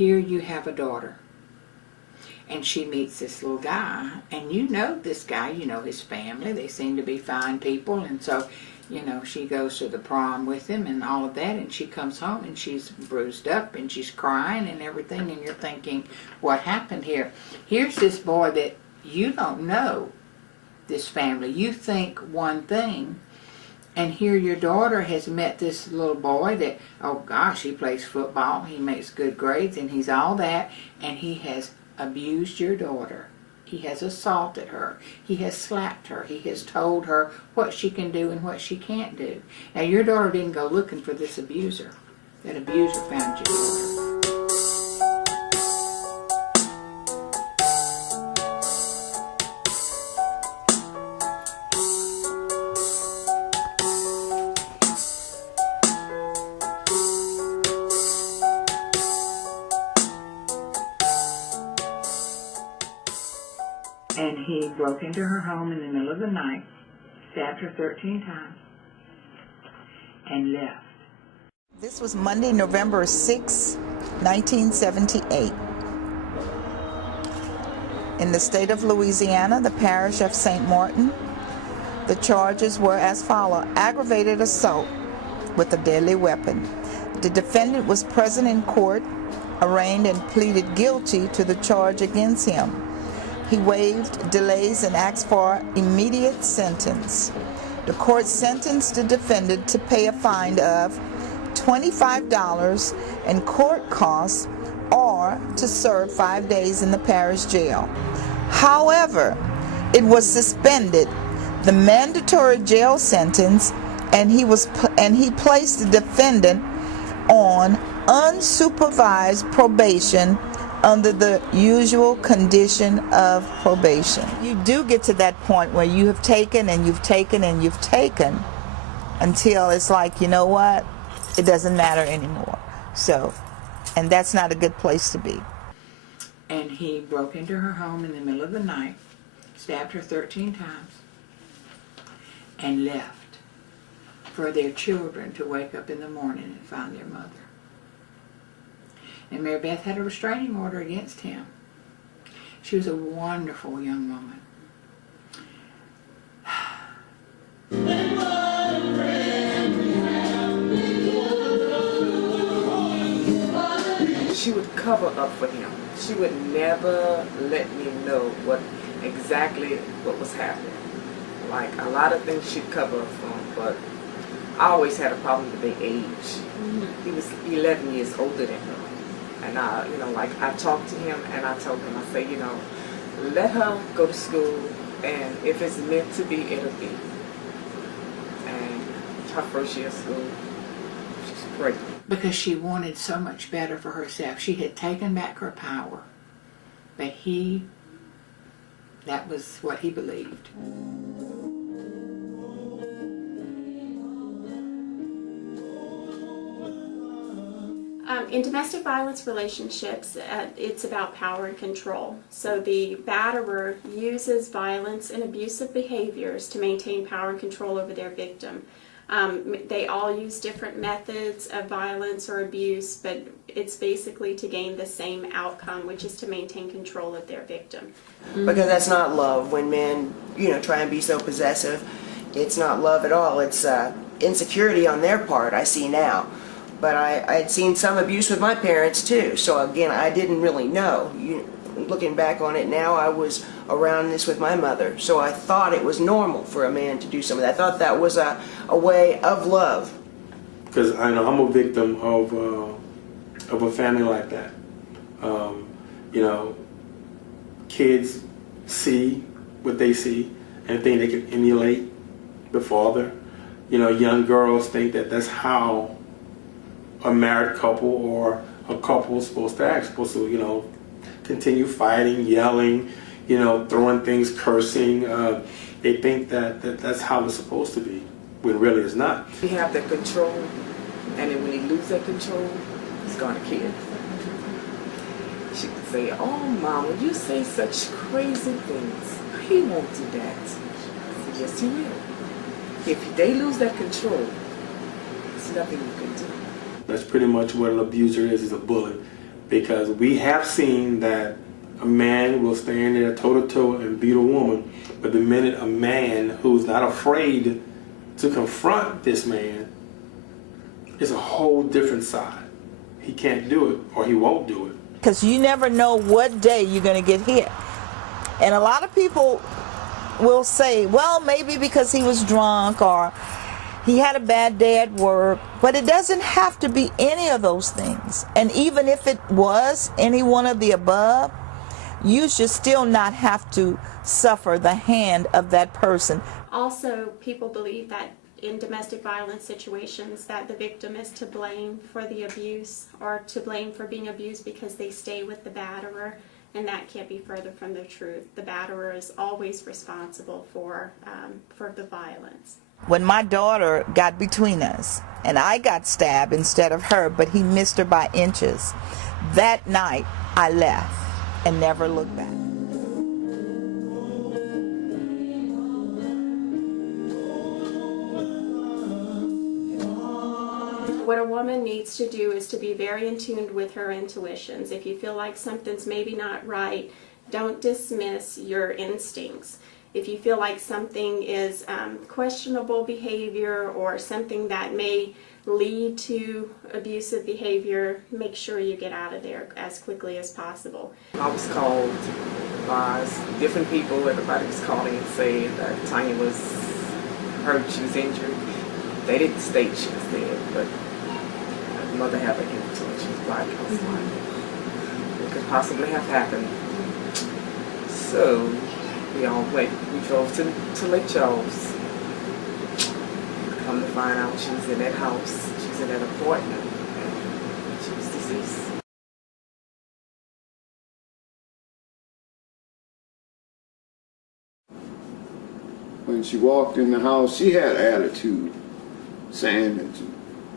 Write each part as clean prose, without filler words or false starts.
here you have a daughter, and she meets this little guy, and you know this guy, you know his family, they seem to be fine people, and so, you know, she goes to the prom with him and all of that, and she comes home and she's bruised up and she's crying and everything, and you're thinking, what happened here? Here's this boy that you don't know this family. You think one thing, and here your daughter has met this little boy that, oh gosh, he plays football, he makes good grades, and he's all that, and he has abused your daughter. He has assaulted her. He has slapped her. He has told her what she can do and what she can't do. Now, your daughter didn't go looking for this abuser. That abuser found your daughter. And he broke into her home in the middle of the night, stabbed her 13 times, and left. This was Monday, November 6, 1978. In the state of Louisiana, the parish of St. Martin, the charges were as follows: aggravated assault with a deadly weapon. The defendant was present in court, arraigned, and pleaded guilty to the charge against him. He waived delays and asked for immediate sentence. The court sentenced the defendant to pay a fine of $25 and court costs, or to serve 5 days in the parish jail. However, it was suspended, the mandatory jail sentence, and he placed the defendant on unsupervised probation under the usual condition of probation. You do get to that point where you have taken and you've taken and you've taken until it's like, you know what, it doesn't matter anymore. So, and that's not a good place to be. And he broke into her home in the middle of the night, stabbed her 13 times, and left for their children to wake up in the morning and find their mother. And Mary Beth had a restraining order against him. She was a wonderful young woman. She would cover up for him. She would never let me know exactly what was happening. Like, a lot of things she'd cover up for him, but I always had a problem with their age. He was 11 years older than her. And I talked to him and I told him, I say, let her go to school, and if it's meant to be, it'll be. And her first year of school, she's great. Because she wanted so much better for herself. She had taken back her power. But that was what he believed. In domestic violence relationships, it's about power and control. So the batterer uses violence and abusive behaviors to maintain power and control over their victim. They all use different methods of violence or abuse, but it's basically to gain the same outcome, which is to maintain control of their victim. Because that's not love. When men, try and be so possessive, it's not love at all. It's insecurity on their part, I see now. But I'd seen some abuse with my parents too, so again, I didn't really know. Looking back on it now, I was around this with my mother, so I thought it was normal for a man to do some of that. I thought that was a way of love. Because I know I'm a victim of a family like that. Kids see what they see and think they can emulate the father. Young girls think that that's how a married couple or a couple is supposed to act, supposed to, continue fighting, yelling, throwing things, cursing. They think that's how it's supposed to be, when really it's not. You have that control, and then when you lose that control, it's gonna kill. She could say, "Oh, Mama, you say such crazy things. He won't do that." I said, "Yes, he will. If they lose that control, there's nothing you can do." That's pretty much what an abuser is a bully. because we have seen that a man will stand there toe to toe and beat a woman, but the minute a man who's not afraid to confront this man, it's a whole different side. He can't do it, or he won't do it. Because you never know what day you're going to get hit. And a lot of people will say, well, maybe because he was drunk or he had a bad day at work, but it doesn't have to be any of those things. And even if it was any one of the above, you should still not have to suffer the hand of that person. Also, people believe that in domestic violence situations that the victim is to blame for the abuse or to blame for being abused because they stay with the batterer, and that can't be further from the truth. The batterer is always responsible for the violence. When my daughter got between us and I got stabbed instead of her, but he missed her by inches, that night I left and never looked back. What a woman needs to do is to be very in tune with her intuitions. If you feel like something's maybe not right, don't dismiss your instincts. If you feel like something is questionable behavior or something that may lead to abusive behavior, make sure you get out of there as quickly as possible. I was called by different people. Everybody was calling and saying that Tanya was hurt, she was injured. They didn't state she was dead, but her mother had an intuition. Like, I was like, what could possibly have happened? So we drove to Lake Charles. Come to find out she was in that house, she was in that apartment, and she was deceased. When she walked in the house, she had attitude, saying that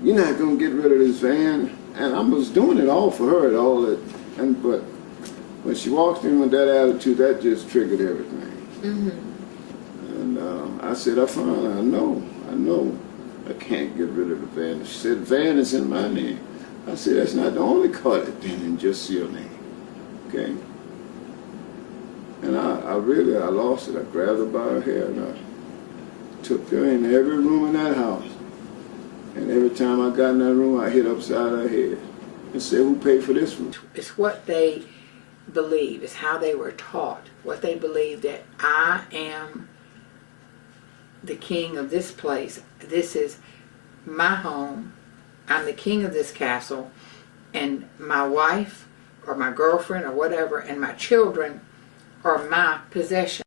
you're not gonna get rid of this van, and I was doing it all for her and all that, but when she walked in with that attitude, that just triggered everything. And I said, I know, I can't get rid of the van. She said, the van is in my name. I said, that's not the only car that's been in just your name, okay? And I lost it. I grabbed her by her hair and I took her in every room in that house. And every time I got in that room, I hit upside her head and said, who paid for this room? It's what they believe, it's how they were taught, what they believe, that I am the king of this place. This is my home. I'm the king of this castle, and my wife or my girlfriend or whatever and my children are my possession.